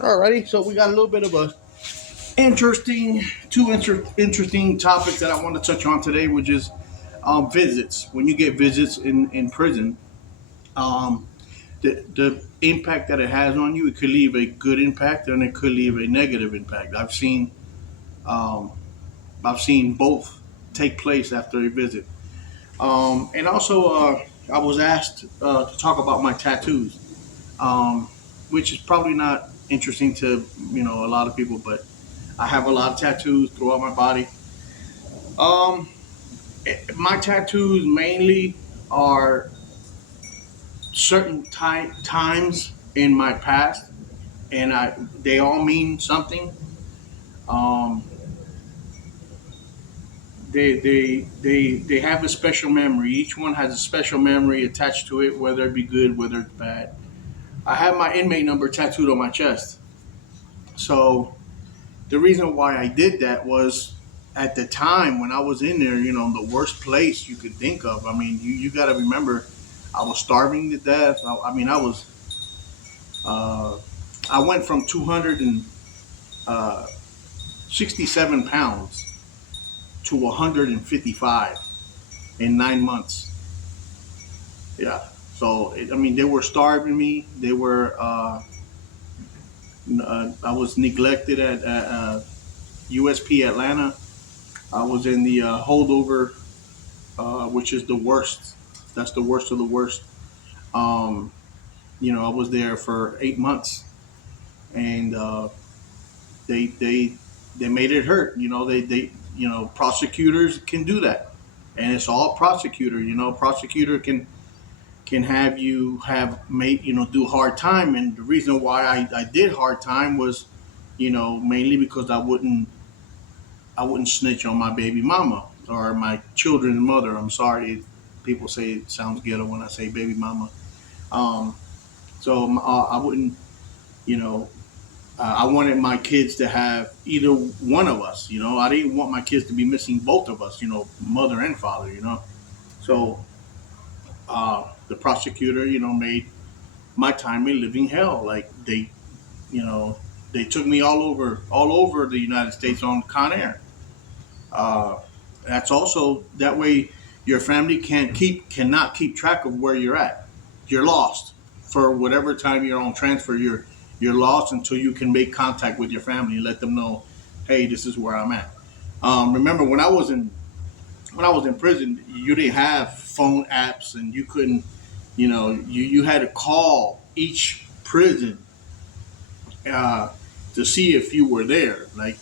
Alrighty, so we got a little bit of a interesting, interesting topics that I want to touch on today, which is visits. When you get visits in prison, um, the impact that it has on you, it could leave a good impact and it could leave a negative impact. Um, I've seen both take place after a visit. And also, I was asked to talk about my tattoos, um, which is probably not interesting to a lot of people, but I have a lot of tattoos throughout my body. Um, my tattoos mainly are certain times in my past, and they all mean something. Um, they have a special memory. Each one has a special memory attached to it, whether it be good, whether it's bad. I have my inmate number tattooed on my chest. So the reason why I did that was at the time when I was in there, the worst place you could think of. I mean, you got to remember, I was starving to death. I mean, uh, I went from 267 pounds to 155 in 9 months. Yeah. So, I mean, they were starving me. I was neglected at USP Atlanta. I was in the holdover, which is the worst. That's the worst of the worst. Um, I was there for 8 months, and they they made it hurt. Prosecutors can do that, and it's all prosecutor. Prosecutor can have you have made do hard time, and the reason why I did hard time was, mainly because I wouldn't snitch on my baby mama or my children's mother. I'm sorry, people say it sounds ghetto when I say baby mama. Um, so I wouldn't, you know, I wanted my kids to have either one of us. I didn't want my kids to be missing both of us. Mother and father. So the prosecutor, made my time a living hell. Like you know, they took me all over the United States on Con Air. Uh, that's also that way your family cannot keep track of where you're at. You're lost for whatever time you're on transfer. You're lost until you can make contact with your family and let them know, hey, this is where I'm at. Remember when I was in prison, you didn't have phone apps and you couldn't, you had to call each prison uh, to see if you were there. Like,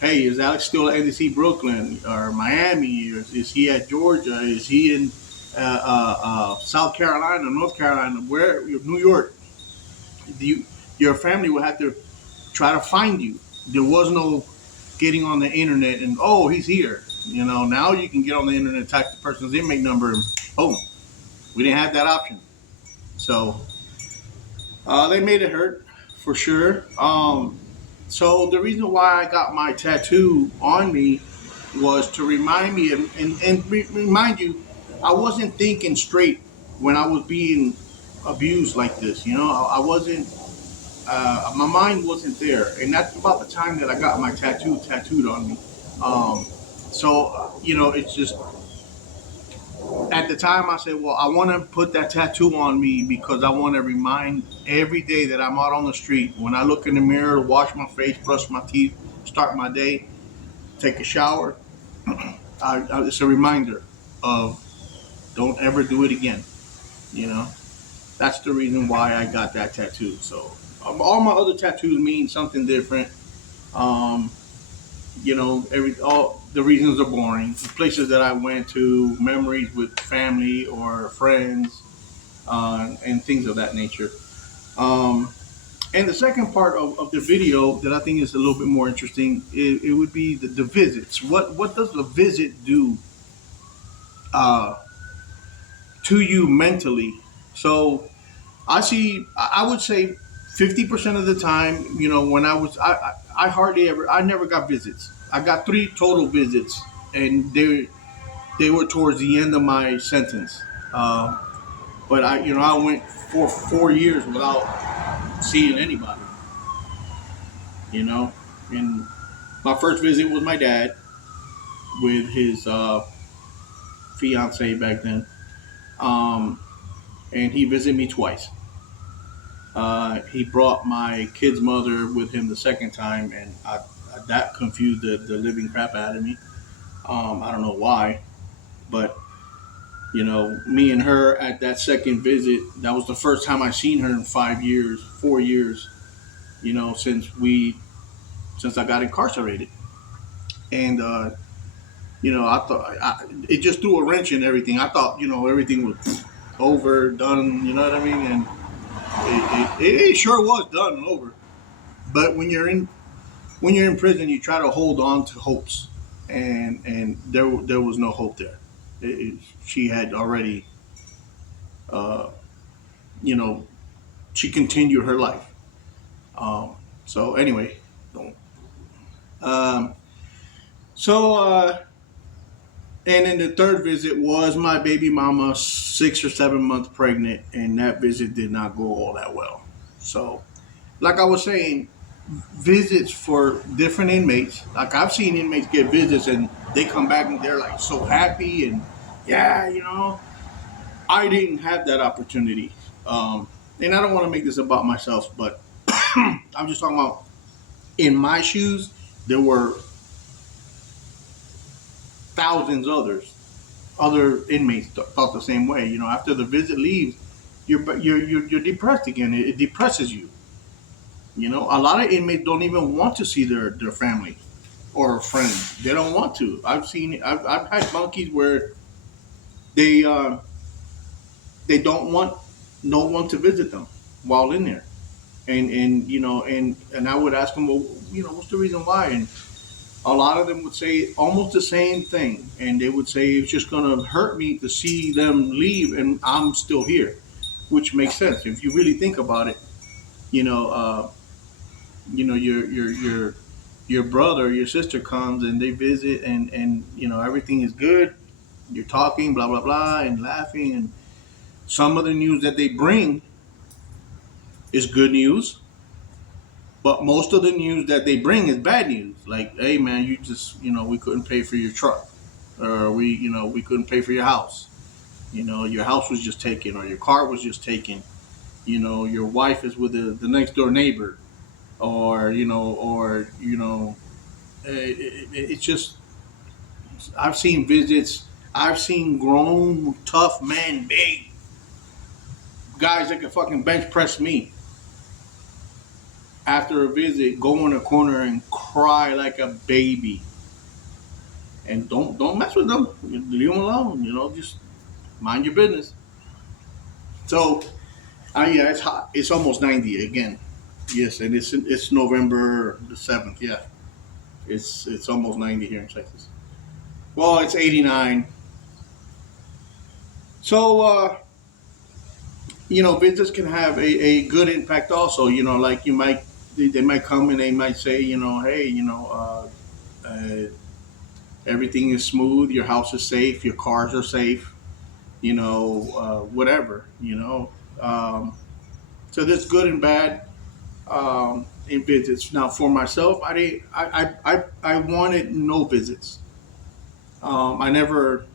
hey, is Alex still at NDC Brooklyn or Miami? Or is he at Georgia? Is he in South Carolina, North Carolina, where New York? You, your family would have to try to find you. There was no getting on the internet and he's here. Now you can get on the internet, type the person's inmate number, and boom. We didn't have that option, so they made it hurt for sure. So the reason why I got my tattoo on me was to remind me and remind you, I wasn't thinking straight when I was being abused like this. I wasn't. My mind wasn't there, and that's about the time that I got my tattoo tattooed on me. It's just at the time I said, well, I want to put that tattoo on me because I want to remind every day that I'm out on the street. When I look in the mirror, wash my face, brush my teeth, start my day, take a shower, it's a reminder of don't ever do it again. You know, that's the reason why I got that tattoo. So all my other tattoos mean something different. Um, every all the reasons are boring. The places that I went to, memories with family or friends, and things of that nature. Um, and the second part of the video that I think is a little bit more interesting, it would be the visits. What does the visit do uh, to you mentally? So I would say 50% of the time, when I hardly ever, I never got visits. I got three total visits, and they were towards the end of my sentence. But I went for 4 years without seeing anybody. you know. And my first visit was my dad with his fiance back then, um, and he visited me twice. He brought my kid's mother with him the second time, and that confused the living crap out of me. I don't know why, but me and her at that second visit, that was the first time I seen her in 5 years, 4 years, since I got incarcerated. And I thought it just threw a wrench in everything. I thought everything was over, done. You know what I mean? And it sure was done and over. But when you're in prison, you try to hold on to hopes, and there was no hope there. She had already, uh, you know, she continued her life. So anyway, um, so and then the third visit was my baby mama, 6 or 7 months pregnant, and that visit did not go all that well. So, like I was saying, visits for different inmates. Like I've seen inmates get visits and they come back and they're like so happy and yeah, I didn't have that opportunity. And I don't want to make this about myself, but I'm just talking about in my shoes. There were thousands other inmates thought the same way. After the visit leaves, you're depressed again. It depresses you. A lot of inmates don't even want to see their family or friends. They don't want to. I've had monkeys where they they don't want no one to visit them while in there, and I would ask them, well, what's the reason why? And a lot of them would say almost the same thing, and they would say it's just going to hurt me to see them leave, and I'm still here, which makes sense if you really think about it. You know, uh, your brother, your sister comes and they visit, and everything is good. You're talking, blah blah blah, and laughing, and some of the news that they bring is good news, but most of the news that they bring is bad news. Like, hey man, you just we couldn't pay for your truck, or we couldn't pay for your house. Your house was just taken, or your car was just taken. Your wife is with the next door neighbor, or it's just I've seen visits. I've seen grown, tough men, big guys that can fucking bench press me after a visit, go in a corner and cry like a baby. And don't mess with them. Leave them alone. Just mind your business. So, yeah, it's hot. It's almost 90 again. Yes, and it's November the 7th. Yeah, it's almost 90 here in Texas. Well, it's 89. So, visits can have a good impact also. Like they might come and they might say, hey, everything is smooth, your house is safe, your cars are safe, whatever. So there's good and bad in visits. Now, for myself, I wanted no visits. I never,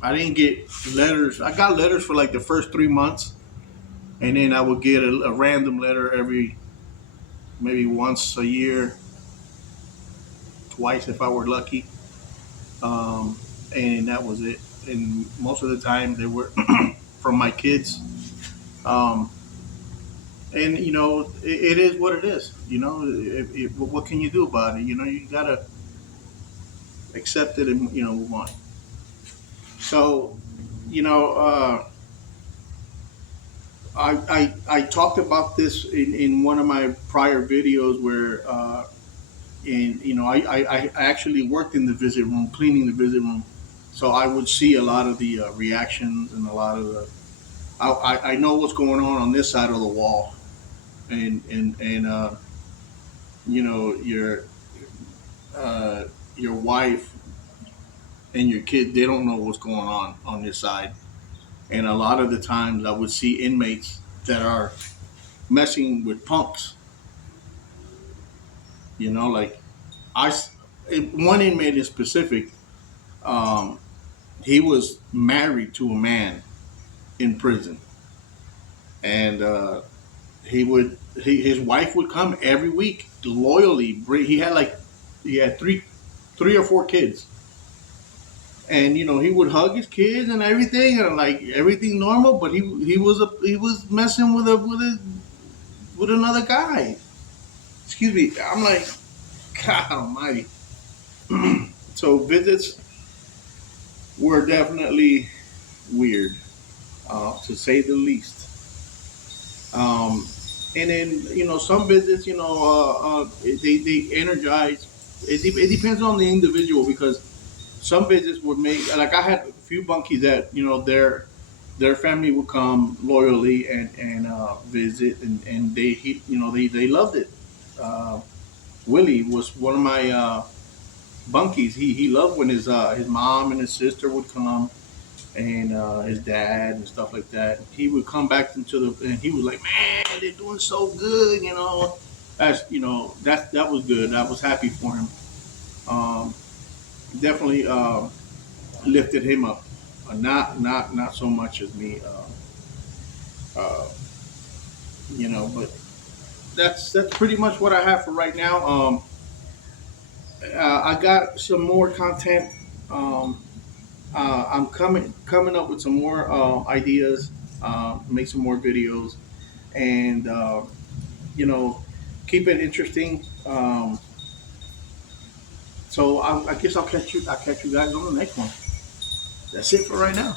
I didn't get letters. I got letters for like the first 3 months, and then I would get a random letter every maybe once a year, twice if I were lucky, and that was it. And most of the time they were from my kids. Um, and it is what it is. What can you do about it? You gotta accept it and move on. So, you know, uh, I talked about this in one of my prior videos where, I actually worked in the visit room, cleaning the visit room. So I would see a lot of the reactions and a lot of the. I know what's going on this side of the wall, and your your wife and your kid, they don't know what's going on this side. And a lot of the times I would see inmates that are messing with punks, Like I, one inmate in specific, um, he was married to a man in prison, and his wife would come every week loyally. He had three or four kids, and he would hug his kids and everything, and like everything normal. But he was messing with another guy. Excuse me. I'm like, God Almighty. So visits were definitely weird, to say the least. And then some visits, they energize. It depends on the individual because some visits would make, like, I had a few bunkies that their family would come loyally and visit, and they loved it. Uh, Willie was one of my bunkies. He loved when his mom and his sister would come, and his dad and stuff like that. He would come back and he was like, "Man, they're doing so good," That's that was good. I was happy for him. Um, Definitely lifted him up. Not so much as me. Uh, but that's pretty much what I have for right now. I got some more content. Um, I'm coming up with some more ideas. Make some more videos, and you know, keep it interesting. So I guess I'll catch you. I'll catch you guys on the next one. That's it for right now.